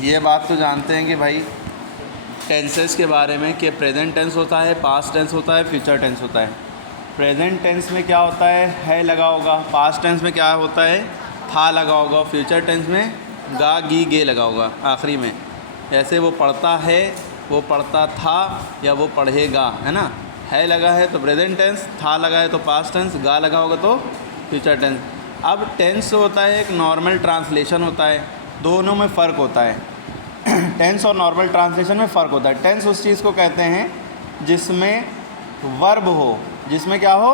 ये बात तो जानते हैं कि भाई टेंसेस के बारे में कि प्रेजेंट टेंस होता है, पास्ट टेंस होता है, फ्यूचर टेंस होता है। प्रेजेंट टेंस में क्या होता है लगा होगा, पास्ट टेंस में क्या होता है था लगा होगा, फ्यूचर टेंस में गा गी गे लगा होगा आखिरी में। जैसे वो पढ़ता है, वो पढ़ता था या वो पढ़ेगा, है ना। है लगा है तो प्रेजेंट टेंस, था लगा है तो पास्ट टेंस, गा लगा होगा तो फ्यूचर टेंस। अब टेंस होता है एक नॉर्मल ट्रांसलेशन होता है, दोनों में फ़र्क होता है। टेंस और नॉर्मल ट्रांसलेशन में फ़र्क होता है। टेंस उस चीज़ को कहते हैं जिसमें वर्ब हो, जिसमें क्या हो,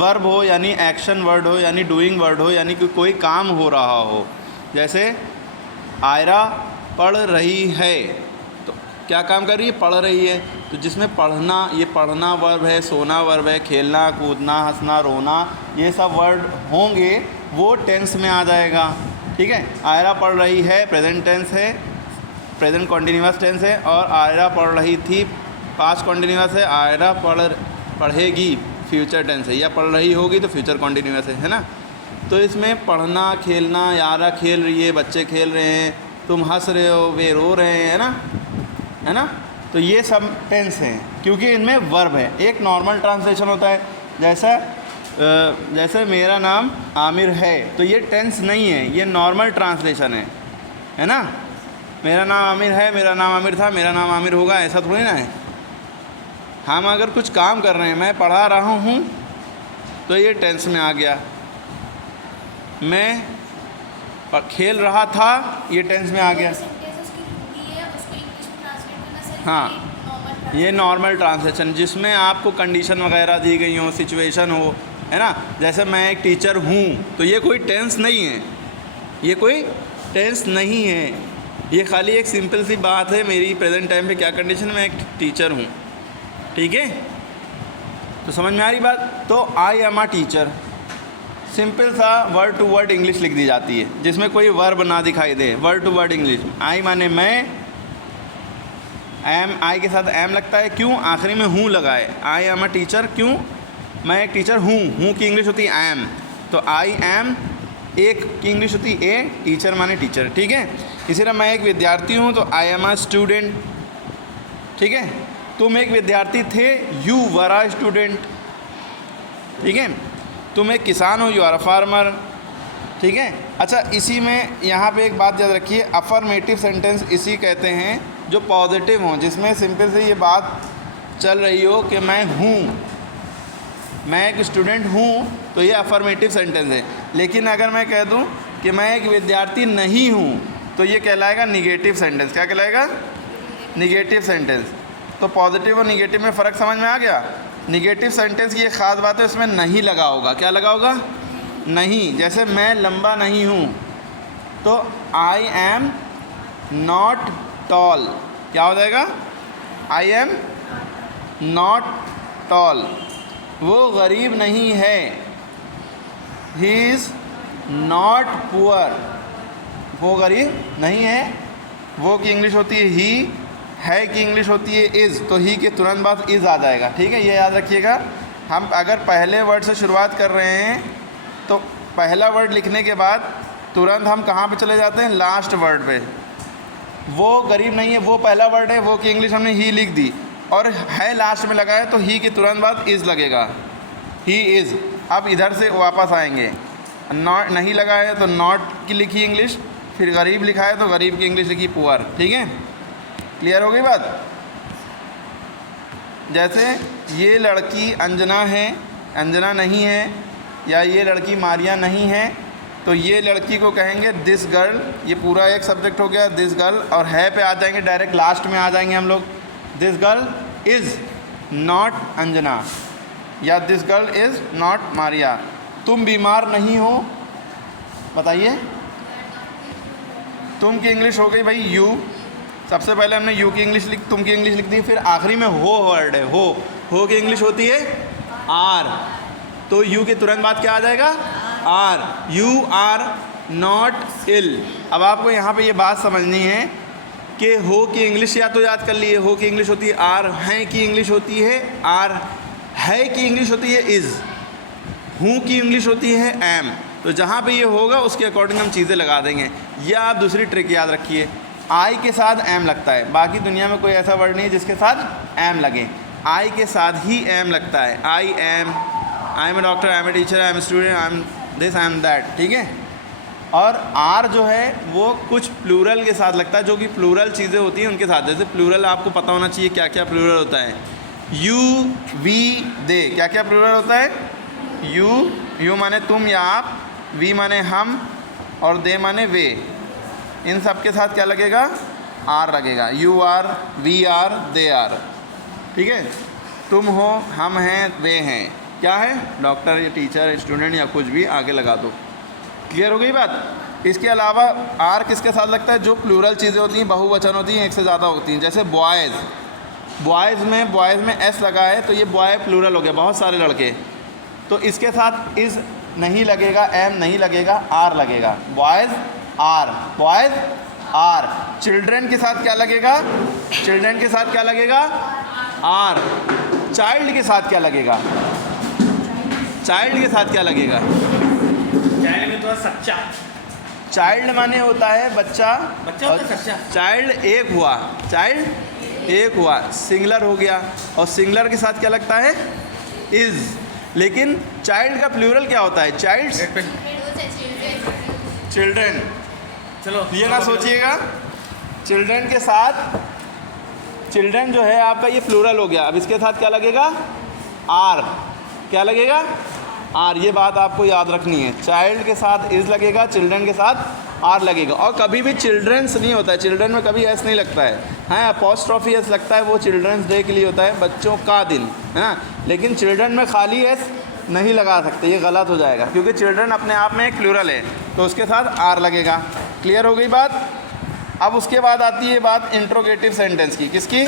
वर्ब हो, यानी एक्शन वर्ड हो, यानी डूइंग वर्ड हो, यानी कि कोई काम हो रहा हो। जैसे आयरा पढ़ रही है, तो क्या काम कर रही है, पढ़ रही है। तो जिसमें पढ़ना, ये पढ़ना वर्ब है, सोना वर्ब है, खेलना कूदना हंसना रोना, ये सब वर्ड होंगे, वो टेंस में आ जाएगा। ठीक है। आयरा पढ़ रही है प्रेजेंट टेंस है, प्रेजेंट कॉन्टीन्यूअस टेंस है, और आयरा पढ़ रही थी पास्ट कॉन्टीन्यूअस है, आयरा पढ़ेगी फ्यूचर टेंस है, या पढ़ रही होगी तो फ्यूचर कॉन्टीन्यूअस है ना। तो इसमें पढ़ना, खेलना, यारा खेल रही है, बच्चे खेल रहे हैं, तुम हंस रहे हो, वे रो रहे हैं, है ना। तो ये सब टेंस हैं क्योंकि इनमें वर्ब है। एक नॉर्मल ट्रांसलेशन होता है, जैसे मेरा नाम आमिर है, तो ये टेंस नहीं है, ये नॉर्मल ट्रांसलेशन है ना। मेरा नाम आमिर है, मेरा नाम आमिर था, मेरा नाम आमिर होगा, ऐसा थोड़ी ना है। हम अगर कुछ काम कर रहे हैं, मैं पढ़ा रहा हूँ तो ये टेंस में आ गया। मैं खेल रहा था, ये टेंस में आ गया। हाँ, ये नॉर्मल ट्रांसलेशन जिसमें आपको कंडीशन वगैरह दी गई हो, सिचुएशन हो, है ना। जैसे मैं एक टीचर हूँ, तो ये कोई टेंस नहीं है, ये कोई टेंस नहीं है, ये खाली एक सिंपल सी बात है, मेरी प्रेजेंट टाइम पे क्या कंडीशन, मैं एक टीचर हूँ। ठीक है, तो समझ में आ रही बात। तो I am a teacher, simple सा वर्ड टू वर्ड इंग्लिश लिख दी जाती है जिसमें कोई वर्ब ना दिखाई दे, word to word English. I माने मैं, एम, आई के साथ एम लगता है, क्यों, आखिरी में हूँ लगा है। आई एम अ टीचर, क्यों, मैं एक टीचर हूँ की इंग्लिश होती है एम, तो आई एम, एक की इंग्लिश होती है ए, टीचर माने टीचर। ठीक है। इसी तरह मैं एक विद्यार्थी हूँ तो आई एम अ स्टूडेंट। ठीक है। तुम एक विद्यार्थी थे, यू वर अ स्टूडेंट। ठीक है। तुम एक किसान हो, यू आर अ फार्मर। ठीक है। अच्छा, इसी में यहाँ पे एक बात याद रखिए, अफर्मेटिव सेंटेंस इसी कहते हैं जो पॉजिटिव हों, जिसमें सिंपल से ये बात चल रही हो कि मैं हूँ, मैं एक स्टूडेंट हूँ, तो ये अफर्मेटिव सेंटेंस है। लेकिन अगर मैं कह दूँ कि मैं एक विद्यार्थी नहीं हूँ, तो ये कहलाएगा निगेटिव सेंटेंस। क्या कहलाएगा, निगेटिव सेंटेंस। तो पॉजिटिव और निगेटिव में फ़र्क समझ में आ गया। निगेटिव सेंटेंस की एक ख़ास बात है, उसमें नहीं लगा होगा। क्या लगा होगा, नहीं। जैसे मैं लंबा नहीं हूँ, तो आई एम नॉट टॉल, क्या हो जाएगा, आई एम नॉट टॉल। वो गरीब नहीं है, ही इज़ नॉट पुअर, वो गरीब नहीं है। वो की इंग्लिश होती है ही, है की इंग्लिश होती है इज़, तो ही के तुरंत बाद इज़ आ जाएगा। ठीक है, ये याद रखिएगा। हम अगर पहले वर्ड से शुरुआत कर रहे हैं तो पहला वर्ड लिखने के बाद तुरंत हम कहाँ पे चले जाते हैं, लास्ट वर्ड पे। वो गरीब नहीं है, वो पहला वर्ड है, वो की इंग्लिश हमने ही लिख दी, और है लास्ट में लगा है, तो ही के तुरंत बाद इज़ लगेगा, ही इज़। अब इधर से वापस आएंगे, नॉट नहीं लगा है तो नॉट की लिखी इंग्लिश, फिर गरीब लिखा है तो गरीब की इंग्लिश लिखी पुअर। ठीक है, क्लियर हो गई बात। जैसे ये लड़की अंजना है, अंजना नहीं है, या ये लड़की मारिया नहीं है, तो ये लड़की को कहेंगे दिस गर्ल। ये पूरा एक सब्जेक्ट हो गया, दिस गर्ल, और है पे आ जाएंगे, डायरेक्ट लास्ट में आ जाएंगे हम लोग। This girl is not Anjana, या this girl is not Maria. तुम बीमार नहीं हो, बताइए, तुम की इंग्लिश हो गई भाई यू। सबसे पहले हमने यू की इंग्लिश तुम की इंग्लिश लिख दी, फिर आखिरी में हो वर्ड है, हो की इंग्लिश होती है आर, तो यू के तुरंत बाद क्या आ जाएगा, are. You are not ill. अब आपको यहाँ पे ये बात समझनी है कि हो की इंग्लिश या तो याद कर लिए, हो की इंग्लिश होती है आर, हैं की इंग्लिश होती है आर, है की इंग्लिश होती है इज़, हूँ की इंग्लिश होती है एम। तो जहाँ पे ये होगा उसके अकॉर्डिंग हम चीज़ें लगा देंगे। या आप दूसरी ट्रिक याद रखिए, आई के साथ एम लगता है, बाकी दुनिया में कोई ऐसा वर्ड नहीं है जिसके साथ एम लगे। आई के साथ ही एम लगता है। I am a doctor, I am a teacher, I am a student, I am this, I am that, ठीक है। और आर जो है वो कुछ प्लूरल के साथ लगता है, जो कि प्लूरल चीज़ें होती हैं उनके साथ। जैसे प्लूरल आपको पता होना चाहिए क्या क्या प्लूरल होता है। यू, वी, दे, क्या क्या प्लूरल होता है? यू माने तुम या आप, वी माने हम, और दे माने वे। इन सब के साथ क्या लगेगा? आर लगेगा। You are, we are, they are, ठीक है। तुम हो, हम हैं, वे हैं, क्या है? डॉक्टर या टीचर, स्टूडेंट या कुछ भी आगे लगा दो। क्लियर हो गई बात? इसके अलावा आर किसके साथ लगता है? जो प्लूरल चीज़ें होती हैं, बहुवचन होती हैं, एक से ज़्यादा होती हैं। जैसे बॉयज़, बॉयज़ में एस लगा है तो ये बॉय प्लूरल हो गया, बहुत सारे लड़के। तो इसके साथ इज़ नहीं लगेगा, एम नहीं लगेगा, आर लगेगा। Boys are, boys are. Children के साथ क्या लगेगा? चिल्ड्रन के साथ क्या लगेगा? आर। चाइल्ड के साथ क्या लगेगा? चाइल्ड के साथ क्या लगेगा? चाइल्ड में तो सच्चा, चाइल्ड माने होता है बच्चा, बच्चा होता है सच्चा। चाइल्ड एक हुआ, चाइल्ड एक हुआ, सिंगुलर हो गया। और सिंगुलर के साथ क्या लगता है? इज़। लेकिन चाइल्ड का प्लूरल क्या होता है? Childs, children. चलो ये ना सोचिएगा, चिल्ड्रन के साथ, चिल्ड्रन जो है आपका ये प्लूरल हो गया। अब इसके साथ क्या लगेगा? आर। क्या लगेगा? आर। ये बात आपको याद रखनी है। चाइल्ड के साथ इज़ लगेगा, चिल्ड्रन के साथ आर लगेगा। और कभी भी चिल्ड्रंस नहीं होता है, चिल्ड्रन में कभी एस नहीं लगता है। हाँ, अपॉस्ट्रॉफी एस लगता है, वो चिल्ड्रंस डे के लिए होता है, बच्चों का दिन, है ना। लेकिन चिल्ड्रन में खाली एस नहीं लगा सकते, ये गलत हो जाएगा, क्योंकि चिल्ड्रन अपने आप में एक प्लूरल है, तो उसके साथ आर लगेगा। क्लियर हो गई बात? अब उसके बाद आती है बात इंट्रोगेटिव सेंटेंस की। किसकी?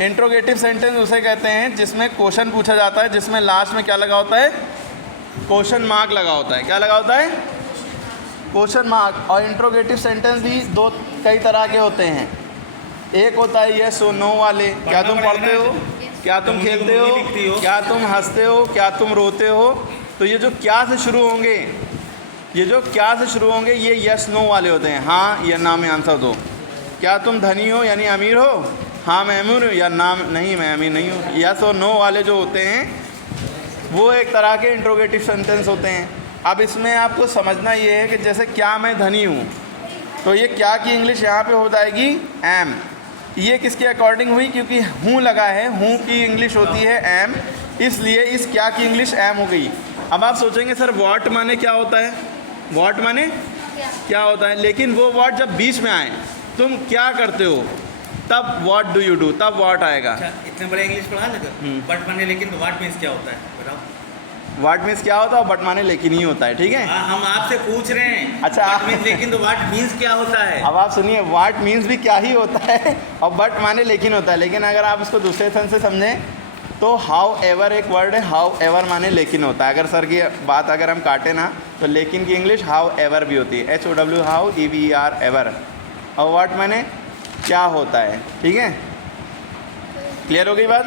इंट्रोगेटिव सेंटेंस उसे कहते हैं जिसमें क्वेश्चन पूछा जाता है, जिसमें लास्ट में क्या लगा होता है? क्वेश्चन मार्क लगा होता है। क्या लगा होता है? Question mark. और इंट्रोगेटिव सेंटेंस भी कई तरह के होते हैं। एक होता है येस और नो वाले, क्या तुम पढ़ते हो, क्या तुम खेलते हो, क्या तुम हंसते हो, क्या तुम रोते हो। तो ये जो क्या से शुरू होंगे, ये जो क्या से शुरू होंगे, ये यस नो वाले होते हैं। हाँ या ना में आंसर दो। क्या तुम धनी हो यानी अमीर हो? हाँ मैं अमीर हूँ, या नाम नहीं मैं अमीर नहीं हूँ। यस और नो वाले जो होते हैं वो एक तरह के इंट्रोगेटिव सेंटेंस होते हैं। अब इसमें आपको समझना ये है कि जैसे क्या मैं धनी हूँ, तो ये क्या की इंग्लिश यहाँ पे हो जाएगी एम। ये किसके अकॉर्डिंग हुई? क्योंकि हूँ लगा है, हूँ की इंग्लिश होती है एम, इसलिए इस क्या की इंग्लिश एम हो गई। अब आप सोचेंगे सर व्हाट माने क्या होता है? व्हाट माने क्या होता है? लेकिन वो वर्ड जब बीच में आए, तुम क्या करते हो, तब व्हाट डू यू डू, तब व्हाट आएगा। अच्छा, इतने बड़े इंग्लिश पढ़ा लगा बट माने लेकिन, व्हाट मीन्स क्या होता है बताओ? व्हाट मीन्स क्या होता है, बट माने लेकिन ही होता है, ठीक है। हम आपसे पूछ रहे हैं। अच्छा, व्हाट मीन्स लेकिन, तो व्हाट मीन्स क्या होता है? अब आप सुनिए, व्हाट मीन्स भी क्या ही होता है और बट माने लेकिन होता है। लेकिन अगर आप इसको दूसरे सेंस से समझें तो हाउ एवर एक वर्ड है, हाउ एवर माने लेकिन होता है। अगर सर की बात अगर हम काटें ना, तो लेकिन की इंग्लिश हाउ एवर भी होती है, HOW हाउ EVER एवर। और व्हाट माने क्या होता है, ठीक है। क्लियर हो गई बात?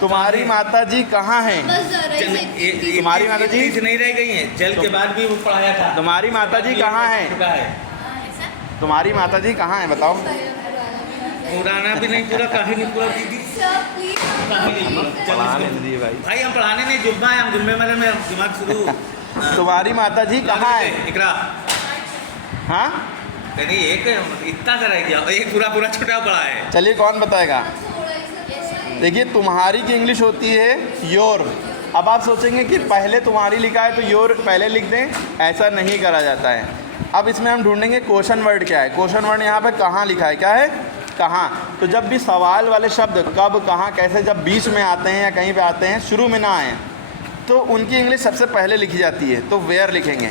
तुम्हारी माता जी कहाँ हैं? तुम्हारी माता जी नहीं रह गई हैं, जल के बाद भी वो पढ़ाया था। तुम्हारी माता जी कहाँ हैं? तुम्हारी माता जी कहाँ हैं बताओ? पुराना भी नहीं पूरा, काहे नहीं पूरा दीदी, भाई हम पढ़ाने नहीं, जुम्मा है, हम जुम्मे वाले में दिमाग शुरू। तुम्हारी माता जी कहाँ है? इकरा, हाँ नहीं एक इतना सा रह गया, एक पूरा छोटा बड़ा है। चलिए कौन बताएगा? देखिए, तुम्हारी की इंग्लिश होती है योर। अब आप सोचेंगे कि पहले तुम्हारी लिखा है तो योर पहले लिख दें, ऐसा नहीं करा जाता है। अब इसमें हम ढूंढेंगे क्वेश्चन वर्ड क्या है। क्वेश्चन वर्ड यहाँ पे कहाँ लिखा है, क्या है? कहाँ। तो जब भी सवाल वाले शब्द कब, कहाँ, कैसे जब बीच में आते हैं या कहीं पे आते हैं, शुरू में ना आए, तो उनकी इंग्लिश सबसे पहले लिखी जाती है, तो वेयर लिखेंगे,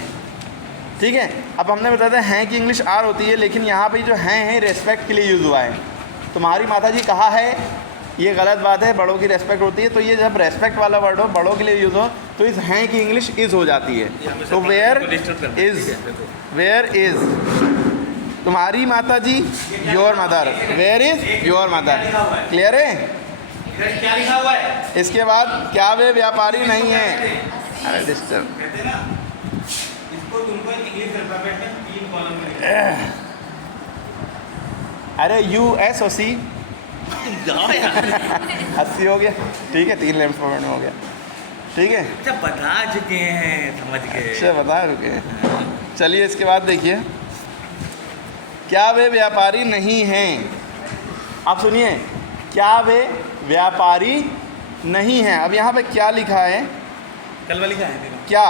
ठीक है। अब हमने बताया हैं कि इंग्लिश आर होती है, लेकिन यहाँ पे जो हैं रेस्पेक्ट के लिए यूज़ हुआ है। तुम्हारी माता जी कहाँ है, ये गलत बात है, बड़ों की रेस्पेक्ट होती है। तो ये जब रेस्पेक्ट वाला वर्ड हो, बड़ों के लिए यूज़ हो, तो इस हैं की इंग्लिश इज़ हो जाती है। तो वेयर इज़, वेयर इज़ तुम्हारी माता जी, your mother, where is your mother. Clear है? क्या लिखा हुआ है? इसके बाद क्या वे व्यापारी नहीं हैं? अरे डिस्टर्ब, इसको तुमको इंग्लिश अल्फाबेट में 3 कॉलम में अरे USOC जाओ यार। 80 हो गया, ठीक है, 3 लेफ्ट फॉरवर्ड में हो गया, ठीक है। अच्छा बता चुके हैं, समझ गए। अच्छा बता रुके। चलिए इसके बाद देखिए, क्या वे व्यापारी नहीं हैं। आप सुनिए, क्या वे व्यापारी नहीं हैं। अब यहाँ पे क्या लिखा है, कल वाली का है तेरा। क्या।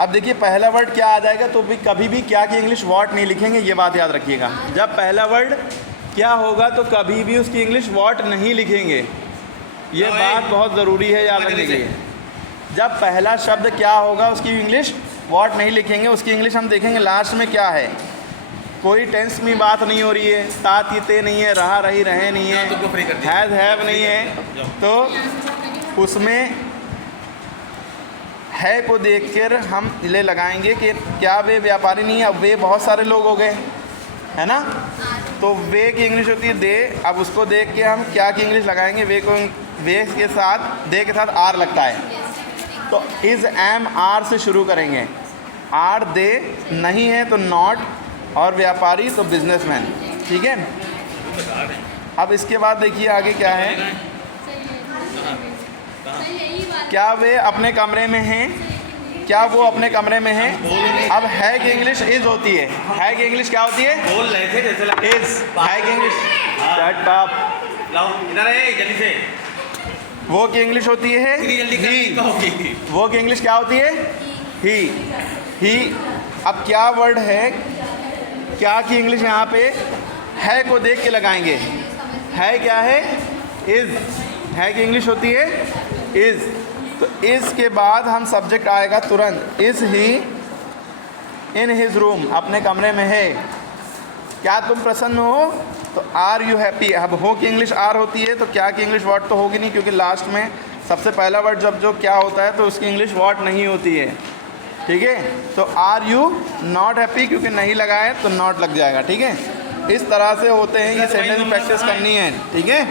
अब देखिए पहला वर्ड क्या आ जाएगा, तो भी कभी भी क्या की इंग्लिश व्हाट नहीं लिखेंगे, ये बात याद रखिएगा। जब पहला वर्ड क्या होगा तो कभी भी उसकी इंग्लिश व्हाट नहीं लिखेंगे, ये बात बहुत ज़रूरी है याद रखने के लिए। जब पहला शब्द क्या होगा उसकी इंग्लिश व्हाट नहीं लिखेंगे, उसकी इंग्लिश हम देखेंगे लास्ट में क्या है। कोई टेंस में बात नहीं हो रही है, तात ते नहीं है, रहा रही रहे नहीं है, तुमको फ्री कर दिया। हैज़ हैव नहीं है, तो उसमें है को देखकर हम ले लगाएंगे कि क्या वे व्यापारी नहीं है। अब वे बहुत सारे लोग हो गए, है ना, तो वे की इंग्लिश होती है दे। अब उसको देख के हम क्या की इंग्लिश लगाएंगे, वे को, वे के साथ दे के साथ आर लगता है, तो इज़ एम आर से शुरू करेंगे। आर दे नहीं है तो नॉट, और व्यापारी तो बिजनेसमैन, ठीक है। बता रहे हैं। अब इसके बाद देखिए आगे क्या है, क्या वे अपने कमरे में हैं, क्या वो अपने कमरे में हैं। अब है की इंग्लिश इज़ होती है की इंग्लिश क्या होती है, बोल रहे थे जैसे लगा। इज़। है की इंग्लिश शट अप। लाओ इधर है जल्दी से। वो की इंग्लिश होती है इतनी जल्दी करनी ही। कहोगी। वो की इंग्लिश क्या होती है, ही। अब क्या वर्ड है, क्या की इंग्लिश यहाँ पे है को देख के लगाएंगे। है क्या है, इज़। है की इंग्लिश होती है इज़, तो इज़ के बाद हम सब्जेक्ट आएगा तुरंत। Is he in his room, अपने कमरे में है। क्या तुम प्रसन्न हो, तो आर यू हैप्पी। अब हो की इंग्लिश आर होती है, तो क्या की इंग्लिश व्हाट तो होगी नहीं, क्योंकि लास्ट में सबसे पहला वर्ड जब जो क्या होता है तो उसकी इंग्लिश व्हाट नहीं होती है, ठीक है। तो आर यू नॉट हैप्पी, क्योंकि नहीं लगाए तो नॉट लग जाएगा, ठीक है। इस तरह से होते हैं, ये सेंटेंस प्रैक्टिस करनी है, ठीक है।